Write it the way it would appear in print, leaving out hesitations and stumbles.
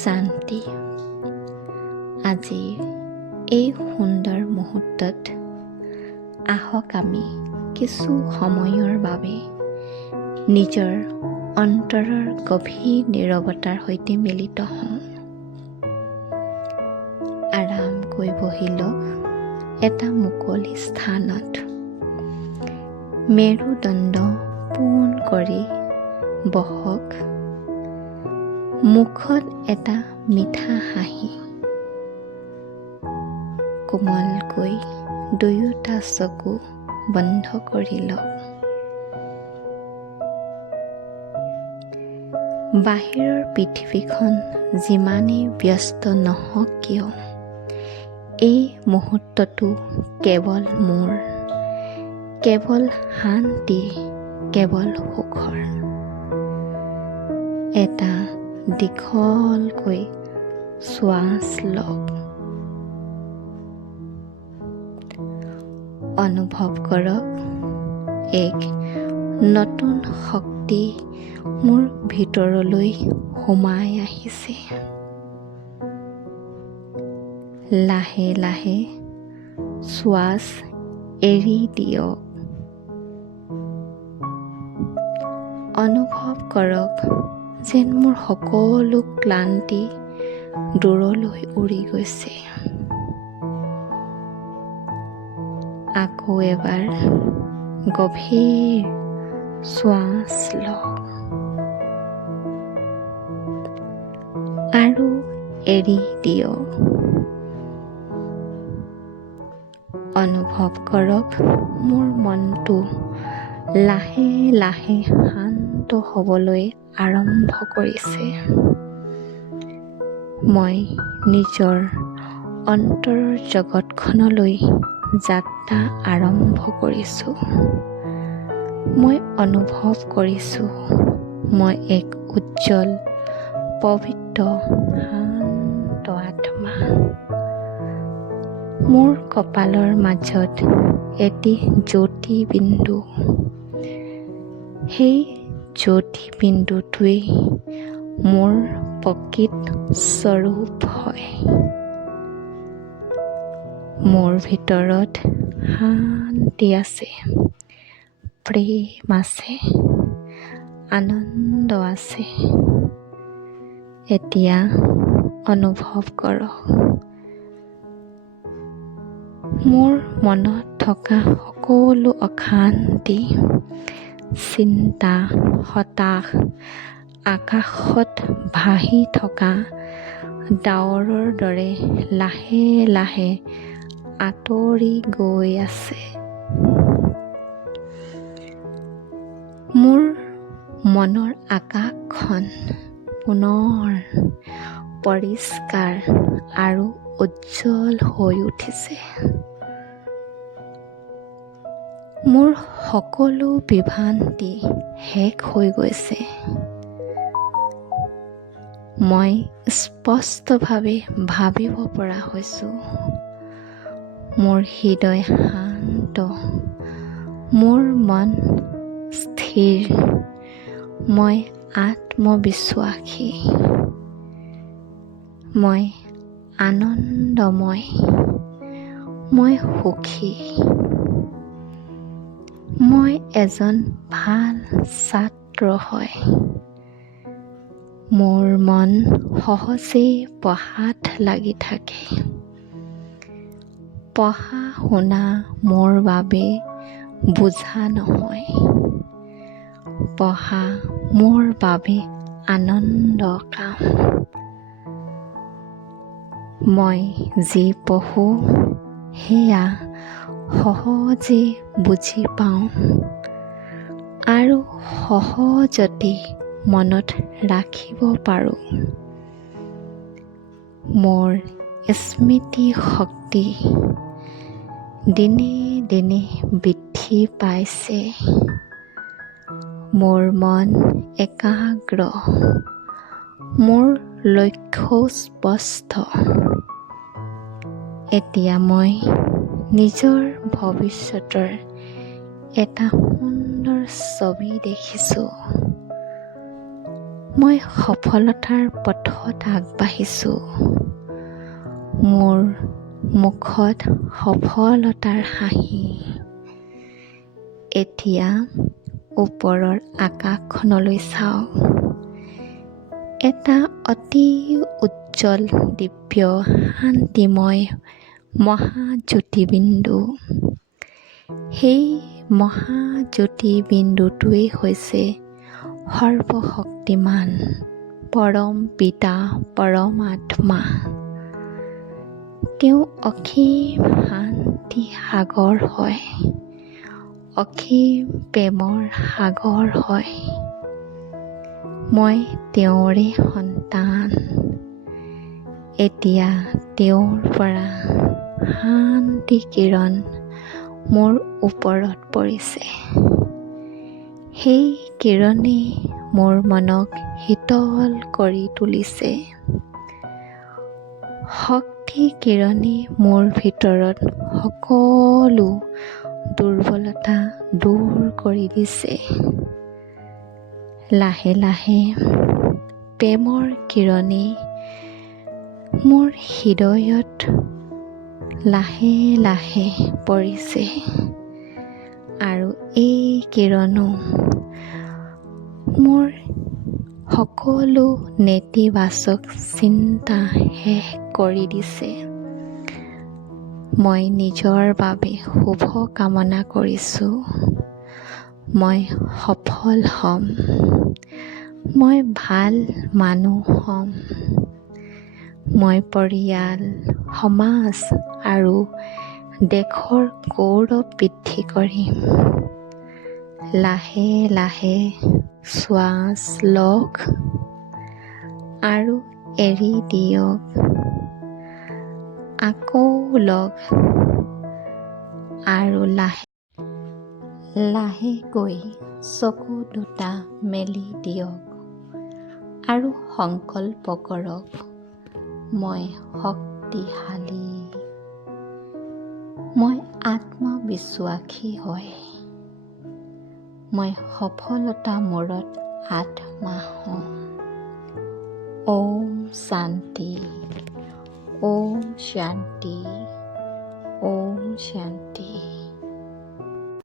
শান্তি। আজিৰ এই সুন্দৰ মুহূৰ্তত আহক আমি কিছু সময়ৰ বাবে নিজৰ অন্তৰৰ গভীৰ নীৰৱতাৰ সৈতে মিলিত হওঁ। আৰামকৈ বহি লওক এটা মুকলি স্থানত। মেৰুদণ্ড পোন কৰি বহক। মুখত এটা মিঠা হাঁহি। কোমলকৈ দুয়োটা চকু বন্ধ কৰি লওক। বাহিৰৰ পৃথিৱীখন যিমানেই ব্যস্ত নহওক কিয়, এই মুহূৰ্তটো কেৱল মোৰ, কেৱল শান্তি, কেৱল সুখৰ। এটা দীঘলকৈ শ্বাস লওক। অনুভৱ কৰক এক নতুন শক্তি মোৰ ভিতৰলৈ সোমাই আহিছে। লাহে লাহে শ্বাস এৰি দিয়ক। অনুভৱ কৰক যেন মোৰ সকলো ক্লান্তি দূৰলৈ উৰি গৈছে। আকৌ এবাৰ গভীৰ শ্বাস লওক আৰু এৰি দিয়ক। অনুভৱ কৰক মোৰ মনটো লাহে লাহে শান্ত হ'বলৈ আৰম্ভ কৰিছে। মই নিজৰ অন্তৰৰ জগতখনলৈ যাত্ৰা আৰম্ভ কৰিছোঁ। মই অনুভৱ কৰিছোঁ মই এক উজ্জ্বল, পবিত্ৰ, শান্ত আত্মা। মোৰ কপালৰ মাজত এটি জ্যোতি বিন্দু। সেই জ্যোতি বিন্দুটোৱেই মোৰ প্ৰকৃত স্বৰূপ হয়। মোৰ ভিতৰত শান্তি আছে, প্ৰেম আছে, আনন্দ আছে। এতিয়া অনুভৱ কৰক মোৰ মনত থকা সকলো অশান্তি, চিন্তা, হতাশ আকাশত ভাহি থকা ডাৱৰৰ দৰে লাহে লাহে আঁতৰি গৈ আছে। মোৰ মনৰ আকাশখন পুনৰ পৰিষ্কাৰ আৰু উজ্জ্বল হৈ উঠিছে। মোৰ সকলো বিভ্ৰান্তি শেষ হৈ গৈছে। মই স্পষ্টভাৱে ভাবিব পৰা হৈছোঁ। মোৰ হৃদয় শান্ত, মোৰ মন স্থিৰ, মই আত্মবিশ্বাসী, মই আনন্দময়, মই সুখী। মই এজন ভাল ছাত্ৰ হয়। মোৰ মন সহজেই পঢ়াত লাগি থাকে। পঢ়া শুনা মোৰ বাবে বোজা নহয়। পঢ়া মোৰ বাবে আনন্দৰ কাম। মই যি পঢ়োঁ সেয়া সহজে বুজি পাওঁ আৰু সহজতে মনত ৰাখিব পাৰোঁ। মোৰ স্মৃতি শক্তি দিনে দিনে বৃদ্ধি পাইছে। মোৰ মন একাগ্ৰ, মোৰ লক্ষ্য স্পষ্ট। এতিয়া মই নিজৰ ভৱিষ্যতৰ এটা সুন্দৰ ছবি দেখিছোঁ। মই সফলতাৰ পথত আগবাঢ়িছোঁ। মোৰ মুখত সফলতাৰ হাঁহি। এতিয়া ওপৰৰ আকাশখনলৈ চাওক। এটা অতি উজ্জ্বল, দিব্য, শান্তিময় মহাজ্যোতিবিন্দু। সেই মহাজ্যোতিবিন্দুটোৱেই হৈছে সৰ্বশক্তিমান পৰম পিতা পৰমাত্মা। তেওঁ অসীম শান্তি সাগৰ হয়, অসীম প্ৰেমৰ সাগৰ হয়। মই তেওঁৰে সন্তান। এতিয়া তেওঁৰ পৰা শান্তি কিৰণ মোৰ ওপৰত পৰিছে। সেই কিৰণে মোৰ মনক শীতল কৰি তুলিছে। শক্তি কিৰণে মোৰ ভিতৰত সকলো দুৰ্বলতা দূৰ কৰি দিছে। লাহে লাহে প্ৰেমৰ কিৰণে মোৰ হৃদয়ত লাহে লাহে পৰিছে আৰু এই কিৰণো মোৰ সকলো নেতিবাচক চিন্তা শেষ কৰি দিছে। মই নিজৰ বাবে শুভ কামনা কৰিছোঁ। মই সফল হ'ম। মই ভাল মানুহ হ'ম। মই পৰিয়াল, সমাজ আৰু দেশৰ গৌৰৱ বৃদ্ধি কৰিম। লাহে লাহে শ্বাস লওক আৰু এৰি দিয়ক। আকৌ লওক আৰু লাহেকৈ চকু দুটা মেলি দিয়ক আৰু সংকল্প কৰক, মই শক্তিশালী। মই আত্মবিশ্বাসী হয়। মই সফলতা মূৰত আত্মা হওঁ। ওম শান্তি। ওম শান্তি। ওম শান্তি।